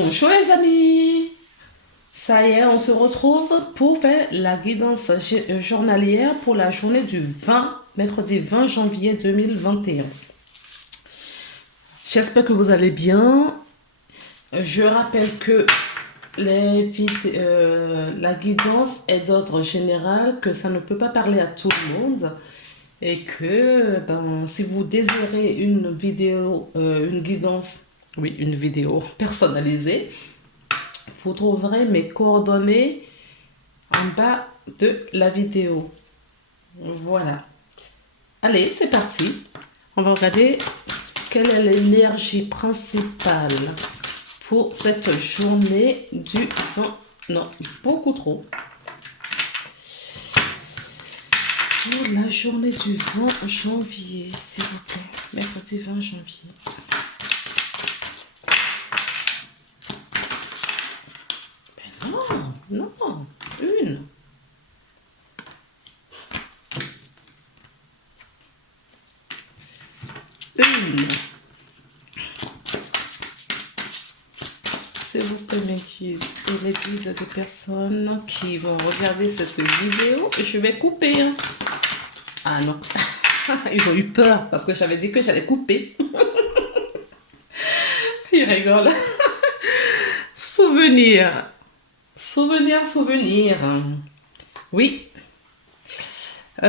Bonjour les amis, ça y est, on se retrouve pour faire la guidance journalière pour la journée du mercredi 20 janvier 2021. J'espère que vous allez bien. Je rappelle que la guidance est d'ordre général, que ça ne peut pas parler à tout le monde et que si vous désirez une vidéo, une guidance, oui, une vidéo personnalisée, vous trouverez mes coordonnées en bas de la vidéo. Voilà. Allez, c'est parti. On va regarder quelle est l'énergie principale pour cette journée du 20... Non, beaucoup trop. Pour la journée du 20 janvier, s'il vous plaît. Mercredi 20 janvier. Non, une. S'il vous plaît, mes guides et les guides des personnes qui vont regarder cette vidéo, je vais couper. Ah non, ils ont eu peur parce que j'avais dit que j'allais couper. Ils rigolent. Souvenir. Oui. On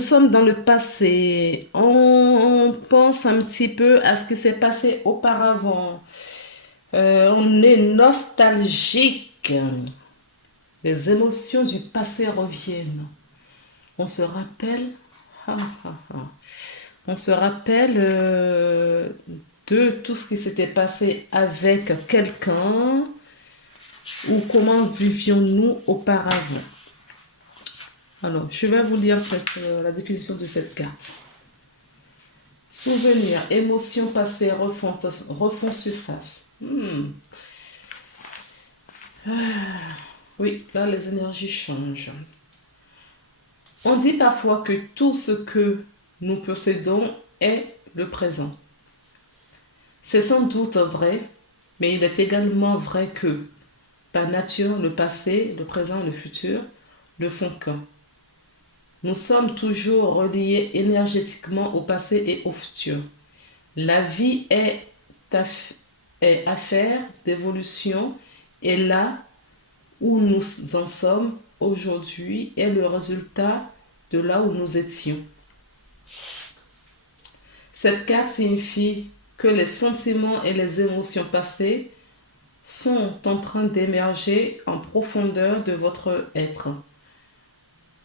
sommes dans le passé. On pense un petit peu à ce qui s'est passé auparavant. On est nostalgique. Les émotions du passé reviennent. On se rappelle. On se rappelle de tout ce qui s'était passé avec quelqu'un ou comment vivions-nous auparavant. Alors, je vais vous lire la définition de cette carte. Souvenirs, émotions passées refont surface. Oui, là, les énergies changent. On dit parfois que tout ce que nous possédons est le présent. C'est sans doute vrai, mais il est également vrai que, par nature, le passé, le présent et le futur ne font qu'un. Nous sommes toujours reliés énergétiquement au passé et au futur. La vie est affaire d'évolution et là où nous en sommes aujourd'hui est le résultat de là où nous étions. Cette carte signifie que les sentiments et les émotions passées sont en train d'émerger en profondeur de votre être.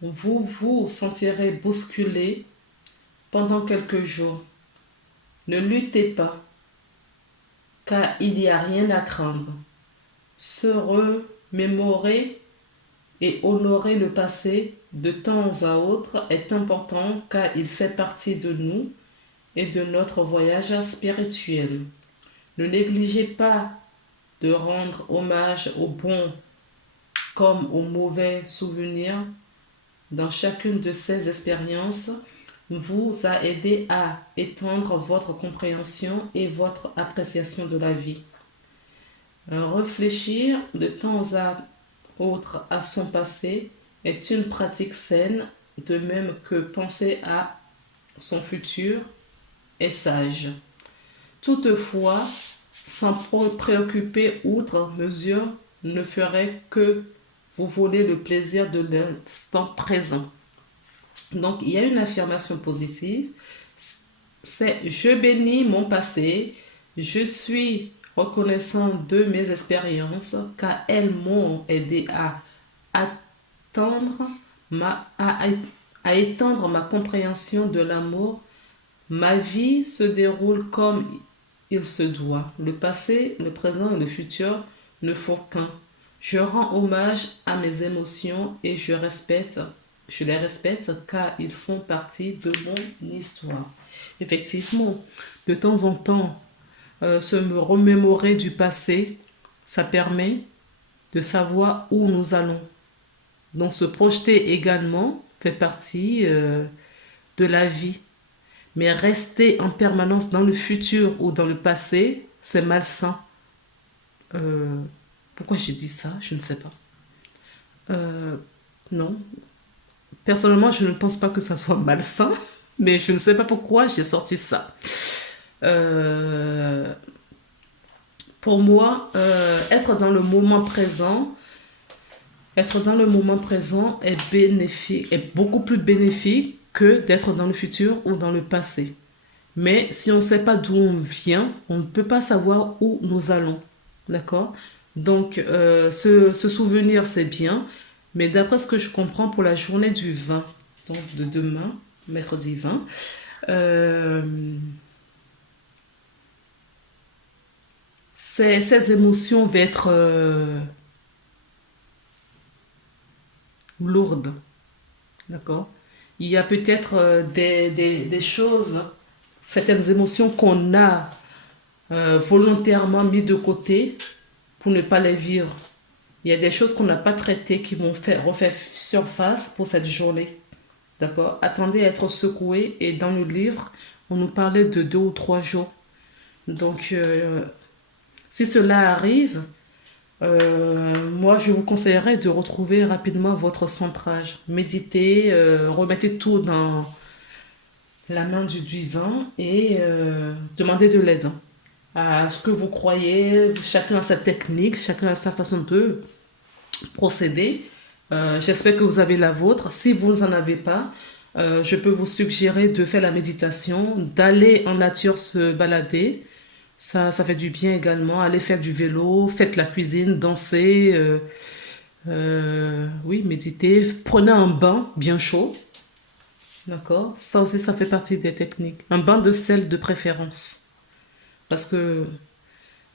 Vous vous sentirez bousculé pendant quelques jours. Ne luttez pas, car il n'y a rien à craindre. Se remémorer et honorer le passé de temps à autre est important car il fait partie de nous et de notre voyage spirituel. Ne négligez pas de rendre hommage aux bons comme aux mauvais souvenirs. Dans chacune de ces expériences, vous a aidé à étendre votre compréhension et votre appréciation de la vie. Réfléchir de temps à autre à son passé est une pratique saine, de même que penser à son futur est sage. Toutefois, s'en préoccuper outre mesure ne ferait que vous voler le plaisir de l'instant présent. Donc, il y a une affirmation positive. C'est « Je bénis mon passé, je suis reconnaissant de mes expériences car elles m'ont aidé à étendre ma compréhension de l'amour. Ma vie se déroule comme il se doit. Le passé, le présent et le futur ne font qu'un. Je rends hommage à mes émotions et je les respecte car ils font partie de mon histoire. » Effectivement, de temps en temps, se remémorer du passé, ça permet de savoir où nous allons. Donc se projeter également fait partie de la vie. Mais rester en permanence dans le futur ou dans le passé c'est malsain. Pourquoi j'ai dit ça? Je ne sais pas. Non. Personnellement, je ne pense pas que ça soit malsain, mais je ne sais pas pourquoi j'ai sorti ça. Euh, pour moi, être dans le moment présent est bénéfique, est beaucoup plus bénéfique que d'être dans le futur ou dans le passé. Mais si on ne sait pas d'où on vient, on ne peut pas savoir où nous allons. D'accord? Donc, se souvenir, c'est bien. Mais d'après ce que je comprends pour la journée du 20, donc de demain, mercredi 20, euh, ces émotions vont être lourdes. D'accord? Il y a peut-être des choses, certaines émotions qu'on a volontairement mis de côté pour ne pas les vivre. Il y a des choses qu'on n'a pas traitées qui vont refaire surface pour cette journée. D'accord? Attendez à être secoué. Et dans le livre, on nous parlait de 2 ou 3 jours. Donc, si cela arrive, moi, je vous conseillerais de retrouver rapidement votre centrage. Méditez, remettez tout dans la main du divin et demandez de l'aide à ce que vous croyez. Chacun a sa technique, chacun a sa façon de procéder. J'espère que vous avez la vôtre. Si vous n'en avez pas, je peux vous suggérer de faire la méditation, d'aller en nature se balader. Ça fait du bien également. Aller faire du vélo, faites la cuisine, danser, oui, méditer. Prenez un bain bien chaud. D'accord? Ça aussi, ça fait partie des techniques. Un bain de sel de préférence. Parce que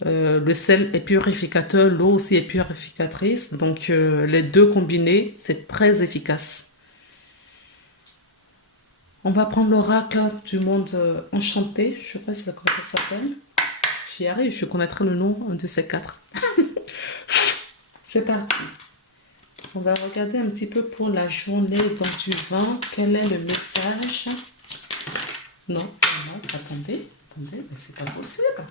le sel est purificateur, l'eau aussi est purificatrice. Donc, les deux combinés, c'est très efficace. On va prendre l'oracle du monde enchanté. Je ne sais pas si ça comment ça s'appelle. J'y arrive, je connaîtrai le nom, un de ces 4. C'est parti. On va regarder un petit peu pour la journée donc, du 20. Quel est le message? Non, non, attendez, mais c'est pas possible.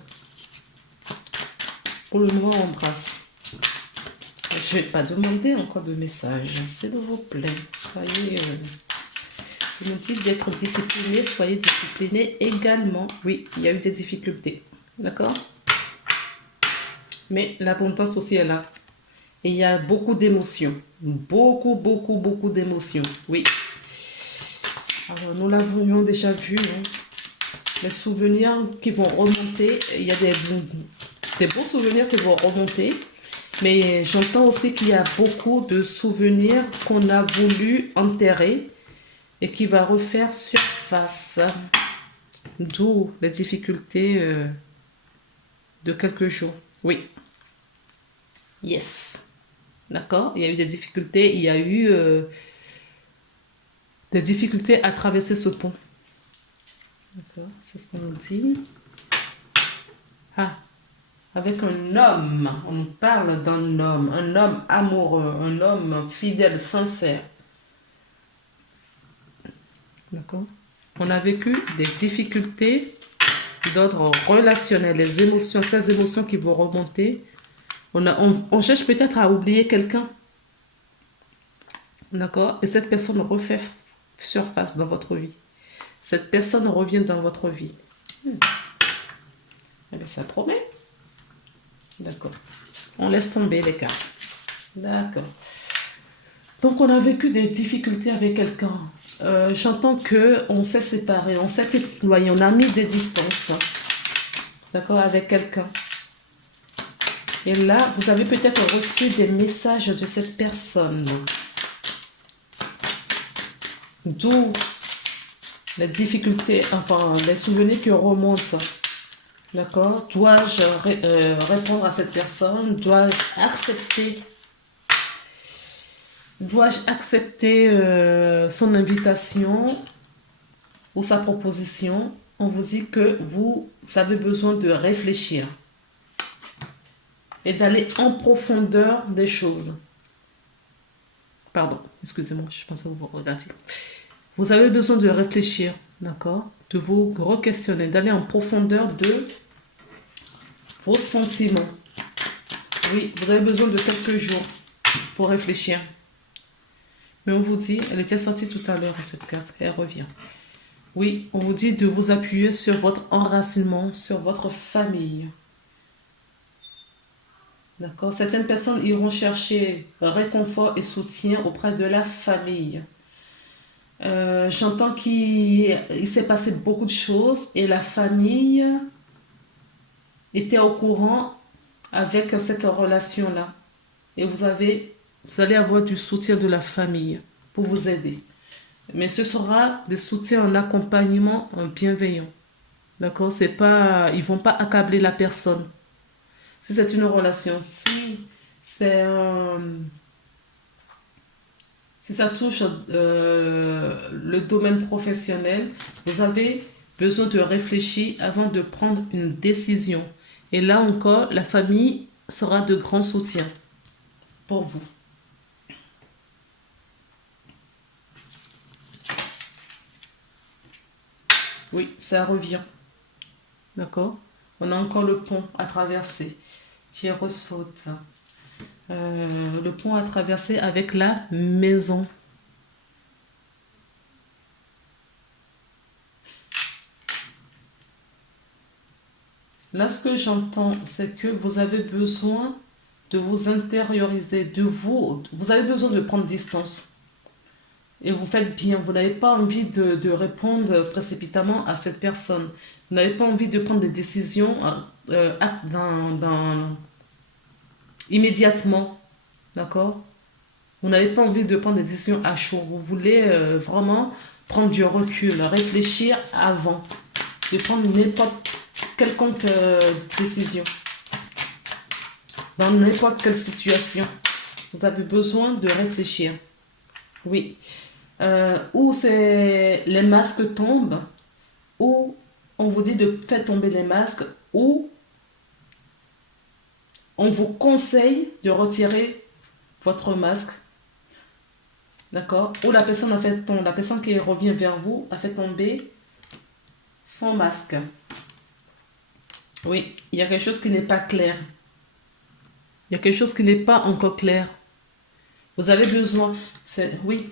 Pour le moment, on brasse. Je ne vais pas demander encore de message, s'il vous plaît. Soyez... je me dis d'être discipliné, soyez discipliné également. Oui, il y a eu des difficultés. D'accord? Mais l'abondance aussi est là. Et il y a beaucoup d'émotions. Beaucoup d'émotions. Oui. Alors, nous l'avons déjà vu. Hein. Les souvenirs qui vont remonter. Il y a des bons souvenirs qui vont remonter. Mais j'entends aussi qu'il y a beaucoup de souvenirs qu'on a voulu enterrer et qui va refaire surface. D'où les difficultés de quelques jours. Oui. Yes. D'accord? Il y a eu des difficultés. Il y a eu des difficultés à traverser ce pont. D'accord? C'est ce qu'on nous dit. Ah. Avec un homme. On parle d'un homme. Un homme amoureux. Un homme fidèle, sincère. D'accord? On a vécu des difficultés d'ordre relationnel. Les émotions, ces émotions qui vont remonter. On cherche peut-être à oublier quelqu'un. D'accord? Et cette personne refait surface dans votre vie. Cette personne revient dans votre vie. Eh bien, ça promet. D'accord. On laisse tomber les cartes. D'accord. Donc, on a vécu des difficultés avec quelqu'un. J'entends qu'on s'est séparés, on s'est éloigné, on a mis des distances. D'accord? Avec quelqu'un. Et là, vous avez peut-être reçu des messages de cette personne. D'où les difficultés, enfin, les souvenirs qui remontent. D'accord? Dois-je répondre à cette personne? Dois-je accepter son invitation ou sa proposition? On vous dit que vous avez besoin de réfléchir et d'aller en profondeur des choses. Pardon, excusez-moi, je pensais que vous regardiez. Vous avez besoin de réfléchir, d'accord? De vous re-questionner, d'aller en profondeur vos sentiments. Oui, vous avez besoin de quelques jours pour réfléchir. Mais on vous dit, elle était sortie tout à l'heure, cette carte, elle revient. Oui, on vous dit de vous appuyer sur votre enracinement, sur votre famille. D'accord? Certaines personnes iront chercher réconfort et soutien auprès de la famille. J'entends qu'il s'est passé beaucoup de choses et la famille était au courant avec cette relation-là. Et vous allez avoir du soutien de la famille pour vous aider. Mais ce sera des soutiens en accompagnement bienveillant. D'accord? C'est pas, ils vont pas accabler la personne. Si c'est une relation, c'est si ça touche le domaine professionnel, vous avez besoin de réfléchir avant de prendre une décision. Et là encore, la famille sera de grand soutien pour vous. Oui, ça revient. D'accord? On a encore le pont à traverser qui ressaute. Le pont à traverser avec la maison. Là, ce que j'entends, c'est que vous avez besoin de vous intérioriser, vous avez besoin de prendre distance. Et vous faites bien, vous n'avez pas envie de répondre précipitamment à cette personne. Vous n'avez pas envie de prendre des décisions immédiatement. D'accord? Vous n'avez pas envie de prendre des décisions à chaud. Vous voulez vraiment prendre du recul, réfléchir avant de prendre n'importe quelconque décision. Dans n'importe quelle situation, vous avez besoin de réfléchir. Oui. Ou c'est les masques tombent, ou on vous dit de faire tomber les masques, ou on vous conseille de retirer votre masque. D'accord? Ou la personne qui revient vers vous a fait tomber son masque. Oui, il y a quelque chose qui n'est pas clair. Il y a quelque chose qui n'est pas encore clair. Vous avez besoin. Oui.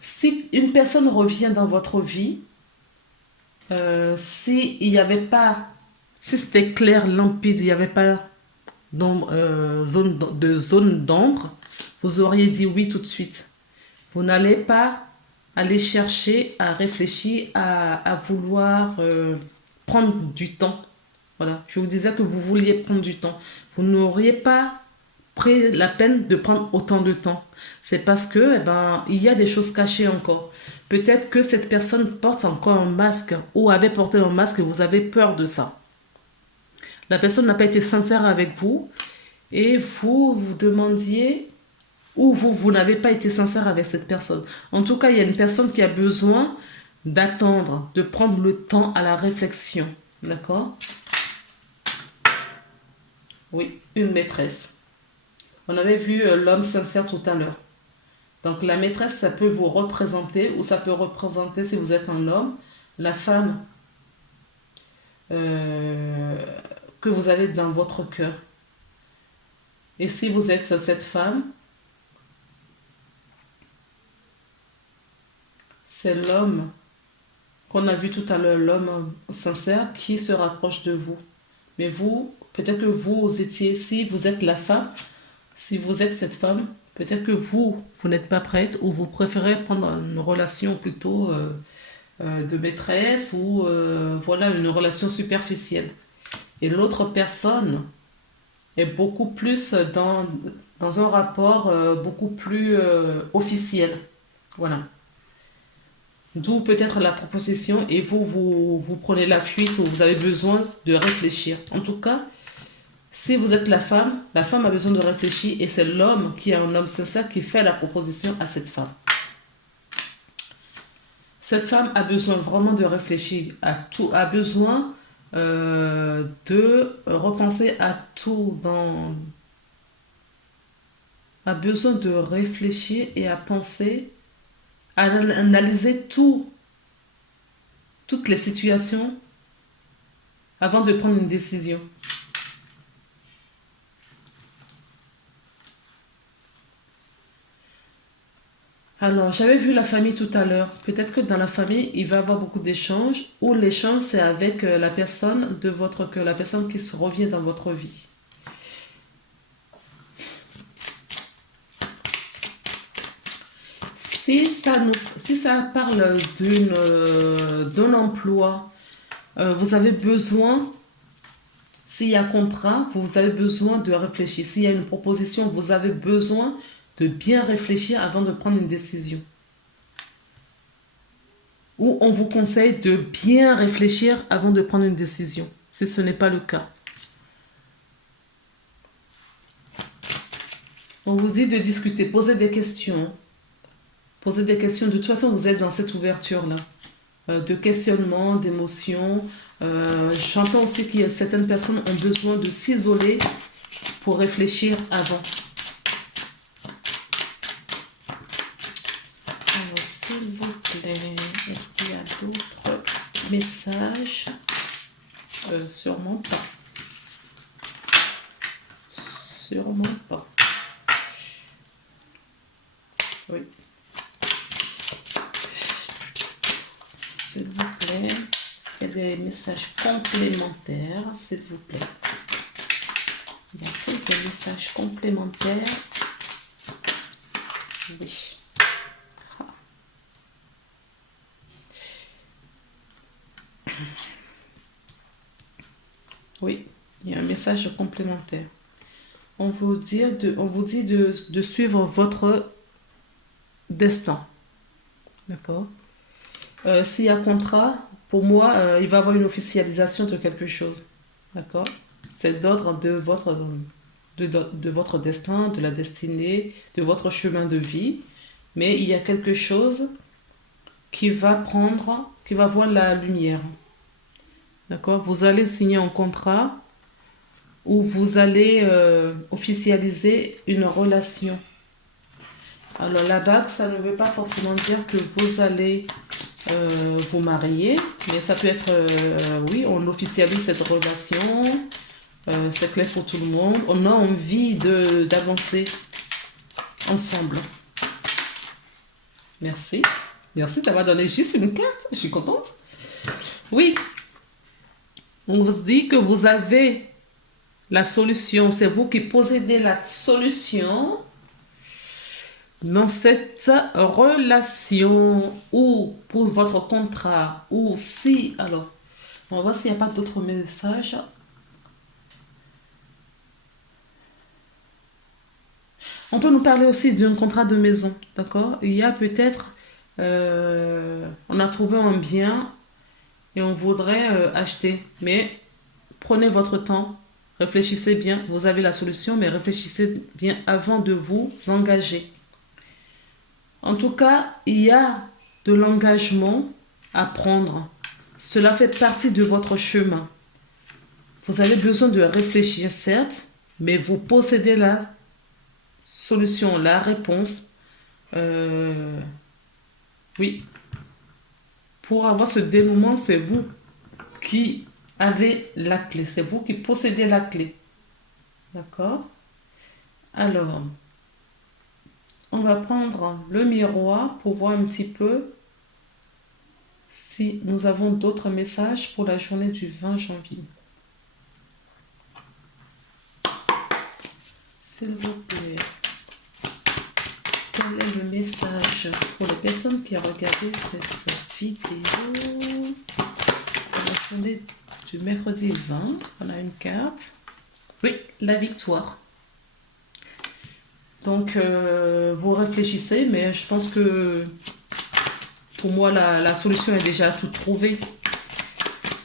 Si une personne revient dans votre vie, si c'était clair, limpide, il n'y avait pas zone d'ombre, vous auriez dit oui tout de suite. Vous n'allez pas aller chercher à réfléchir, à vouloir prendre du temps. Voilà, je vous disais que vous vouliez prendre du temps. Vous n'auriez pas pris la peine de prendre autant de temps. C'est parce que, il y a des choses cachées encore. Peut-être que cette personne porte encore un masque ou avait porté un masque et vous avez peur de ça. La personne n'a pas été sincère avec vous et vous demandiez ou vous n'avez pas été sincère avec cette personne. En tout cas, il y a une personne qui a besoin d'attendre, de prendre le temps à la réflexion. D'accord? Oui, une maîtresse. On avait vu l'homme sincère tout à l'heure. Donc la maîtresse, ça peut vous représenter, ou ça peut représenter, si vous êtes un homme, la femme que vous avez dans votre cœur. Et si vous êtes cette femme, c'est l'homme qu'on a vu tout à l'heure, l'homme sincère qui se rapproche de vous. Mais vous, peut-être que vous étiez, si vous êtes la femme, si vous êtes cette femme, peut-être que vous n'êtes pas prête ou vous préférez prendre une relation plutôt de maîtresse ou voilà, une relation superficielle. Et l'autre personne est beaucoup plus dans un rapport beaucoup plus officiel. Voilà. D'où peut-être la proposition et vous prenez la fuite ou vous avez besoin de réfléchir. En tout cas, si vous êtes la femme a besoin de réfléchir et c'est l'homme qui est un homme sincère qui fait la proposition à cette femme. Cette femme a besoin vraiment de réfléchir à tout, a besoin de repenser à tout, a besoin de réfléchir et à penser, à analyser toutes les situations avant de prendre une décision. Alors, j'avais vu la famille tout à l'heure. Peut-être que dans la famille, il va y avoir beaucoup d'échanges, ou l'échange, c'est avec la personne que la personne qui se revient dans votre vie. Si ça parle d'un emploi, vous avez besoin, s'il y a contrat, vous avez besoin de réfléchir. S'il y a une proposition, vous avez besoin de bien réfléchir avant de prendre une décision. Ou on vous conseille de bien réfléchir avant de prendre une décision, si ce n'est pas le cas. On vous dit de discuter, poser des questions. Poser des questions. De toute façon, vous êtes dans cette ouverture-là. De questionnement, d'émotions. J'entends aussi que certaines personnes ont besoin de s'isoler pour réfléchir avant. Alors, s'il vous plaît, est-ce qu'il y a d'autres messages? Sûrement pas. Sûrement pas. Oui. S'il vous plaît, est-ce qu'il y a des messages complémentaires, s'il vous plaît? Il y a des messages complémentaires? Oui. Oui, il y a un message complémentaire. On vous dit de suivre votre destin. D'accord? S'il y a contrat, pour moi, il va y avoir une officialisation de quelque chose. D'accord? C'est d'ordre de votre destin, de la destinée, de votre chemin de vie. Mais il y a quelque chose qui va voir la lumière. D'accord? Vous allez signer un contrat où vous allez officialiser une relation. Alors la bague, ça ne veut pas forcément dire que vous allez vous marier, mais ça peut être, oui, on officialise cette relation, c'est clair pour tout le monde, on a envie d'avancer ensemble. Merci. Merci, ça m'a donné juste une carte, je suis contente. Oui, on vous dit que vous avez la solution, c'est vous qui possédez la solution dans cette relation ou pour votre contrat ou si... Alors, on va voir s'il n'y a pas d'autres messages. On peut nous parler aussi d'un contrat de maison, d'accord? Il y a peut-être... on a trouvé un bien et on voudrait acheter, mais prenez votre temps, réfléchissez bien, vous avez la solution, mais réfléchissez bien avant de vous engager. En tout cas, il y a de l'engagement à prendre. Cela fait partie de votre chemin. Vous avez besoin de réfléchir, certes, mais vous possédez la solution, la réponse. Oui. Pour avoir ce dénouement, c'est vous qui avez la clé. C'est vous qui possédez la clé. D'accord? Alors... on va prendre le miroir pour voir un petit peu si nous avons d'autres messages pour la journée du 20 janvier. S'il vous plaît, quel est le message pour les personnes qui ont regardé cette vidéo pour la journée du mercredi 20? On a une carte. Oui, la victoire. Donc, vous réfléchissez, mais je pense que pour moi, la solution est déjà toute trouvée.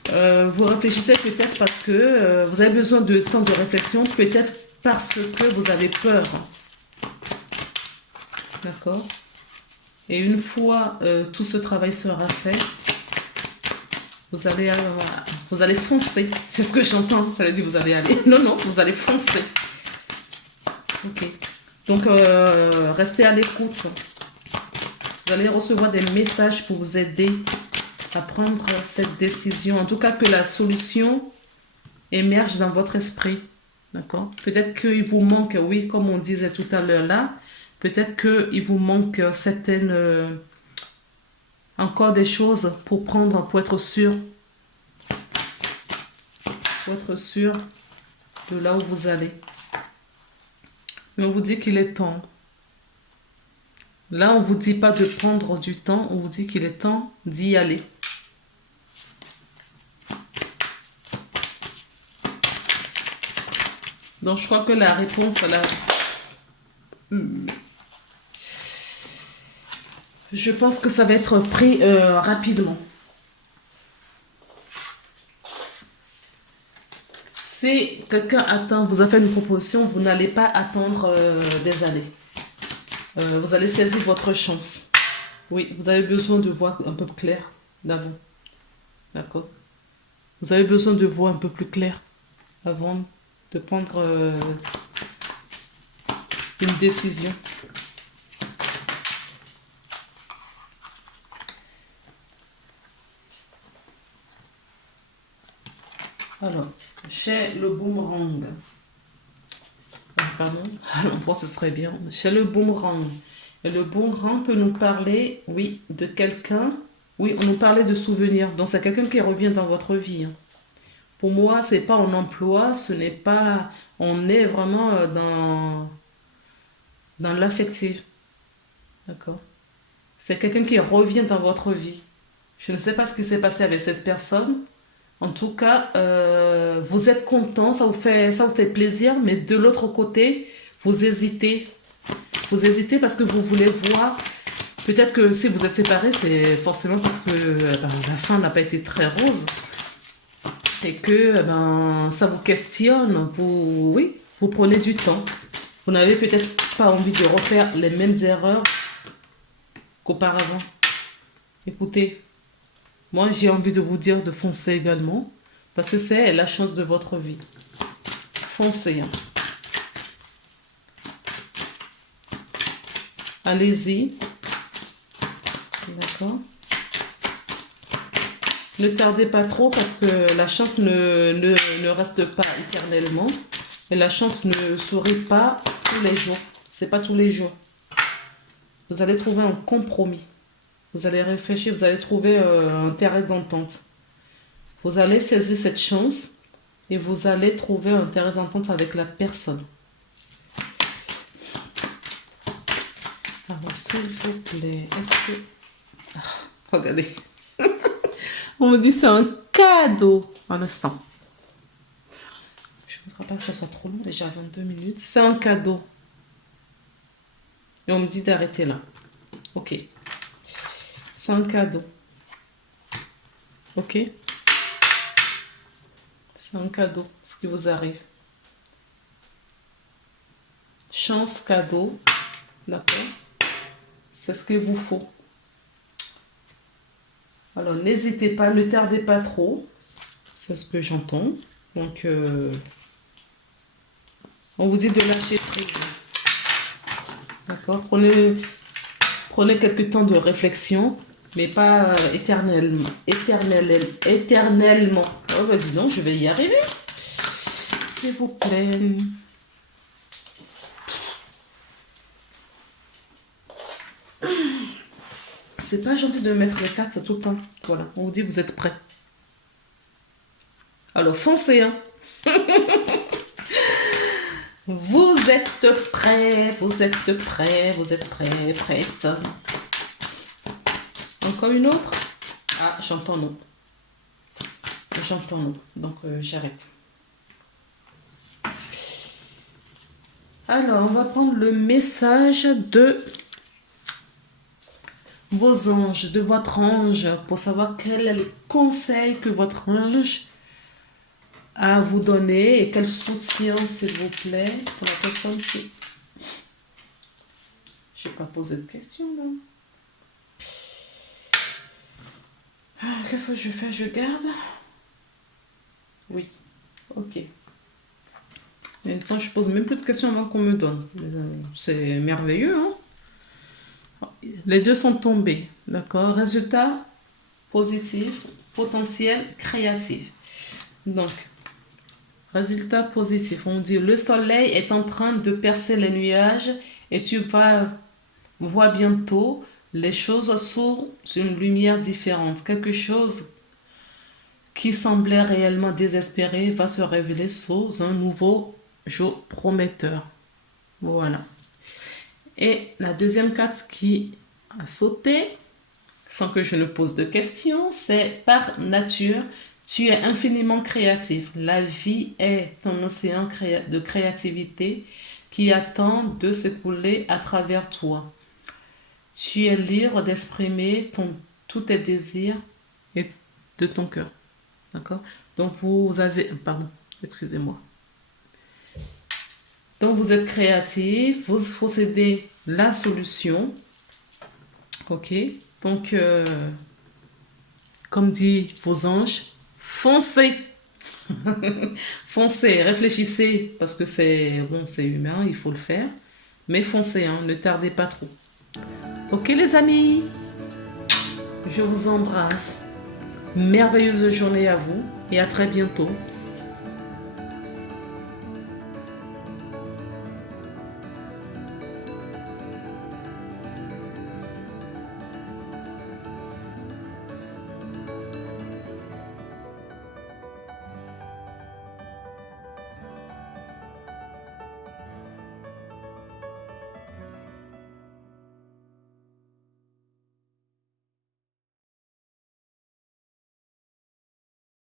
Vous réfléchissez peut-être parce que vous avez besoin de temps de réflexion, peut-être parce que vous avez peur. D'accord? Et une fois tout ce travail sera fait, vous allez foncer. C'est ce que j'entends. J'allais dire vous allez aller. Non, vous allez foncer. Ok. Donc, restez à l'écoute. Vous allez recevoir des messages pour vous aider à prendre cette décision. En tout cas, que la solution émerge dans votre esprit. D'accord? Peut-être qu'il vous manque, oui, comme on disait tout à l'heure là, Peut-être qu'il vous manque encore des choses pour prendre, pour être sûr de là où vous allez. Mais on vous dit qu'il est temps. Là, on vous dit pas de prendre du temps, on vous dit qu'il est temps d'y aller. Donc, je crois que la réponse, là, je pense que ça va être pris rapidement. Si quelqu'un attend, vous a fait une proposition, vous n'allez pas attendre des années. Vous allez saisir votre chance. Oui, vous avez besoin de voir un peu clair d'avant. D'accord? Vous avez besoin de voir un peu plus clair avant de prendre une décision. Alors, chez le boomerang. Pardon, bon, ce serait bien. Chez le boomerang. Et le boomerang peut nous parler, oui, de quelqu'un. Oui, on nous parlait de souvenirs. Donc, c'est quelqu'un qui revient dans votre vie. Pour moi, c'est pas en emploi, ce n'est pas. On est vraiment dans l'affectif. D'accord? C'est quelqu'un qui revient dans votre vie. Je ne sais pas ce qui s'est passé avec cette personne. En tout cas, vous êtes content, ça vous fait plaisir, mais de l'autre côté, vous hésitez. Vous hésitez parce que vous voulez voir. Peut-être que si vous êtes séparés, c'est forcément parce que la fin n'a pas été très rose. Et que ça vous questionne. Vous prenez du temps. Vous n'avez peut-être pas envie de refaire les mêmes erreurs qu'auparavant. Écoutez, moi j'ai envie de vous dire de foncer également. Parce que c'est la chance de votre vie. Foncez. Allez-y. D'accord? Ne tardez pas trop parce que la chance ne reste pas éternellement. Et la chance ne sourit pas tous les jours. C'est pas tous les jours. Vous allez trouver un compromis. Vous allez réfléchir, vous allez trouver un terrain d'entente. Vous allez saisir cette chance et vous allez trouver un terrain d'entente avec la personne. Alors, s'il vous plaît, est-ce que... Ah, regardez. On me dit c'est un cadeau. Un instant. Je ne voudrais pas que ça soit trop long, déjà 22 minutes. C'est un cadeau. Et on me dit d'arrêter là. Ok. C'est un cadeau. Ok. C'est un cadeau, ce qui vous arrive. Chance, cadeau. D'accord? C'est ce qu'il vous faut. Alors, n'hésitez pas, ne tardez pas trop. C'est ce que j'entends. Donc, on vous dit de lâcher prise. D'accord? Prenez quelques temps de réflexion, mais pas éternellement. Éternellement. Oh, bah dis donc, je vais y arriver. S'il vous plaît. C'est pas gentil de mettre les cartes tout le temps. Voilà, on vous dit vous êtes prêts. Alors, foncez, hein. Vous êtes prêts, prête. Encore une autre? Ah, j'entends non. Donc j'arrête. Alors, on va prendre le message de vos anges, de votre ange, pour savoir quel est le conseil que votre ange a à vous donner et quel soutien, s'il vous plaît, pour la personne qui... Je n'ai pas posé de question, là. Qu'est-ce que je fais? Je garde? Oui. Ok. Maintenant, je pose même plus de questions avant qu'on me donne. C'est merveilleux, hein? Les deux sont tombés. D'accord? Résultat positif, potentiel créatif. Donc, résultat positif. On dit le soleil est en train de percer les nuages et tu vas voir bientôt les choses sous une lumière différente. Quelque chose qui semblait réellement désespéré va se révéler sous un nouveau jour prometteur. Voilà. Et la deuxième carte qui a sauté, sans que je ne pose de questions, c'est par nature, tu es infiniment créatif. La vie est un océan de créativité qui attend de s'écouler à travers toi. Tu es libre d'exprimer tous tes désirs et de ton cœur. D'accord? Donc vous avez... Pardon, excusez-moi. Donc vous êtes créatif, vous possédez la solution. Ok? Donc, comme dit vos anges, foncez! Foncez, réfléchissez, parce que c'est bon, c'est humain, il faut le faire. Mais foncez, hein, ne tardez pas trop. Ok les amis, je vous embrasse. Merveilleuse journée à vous et à très bientôt.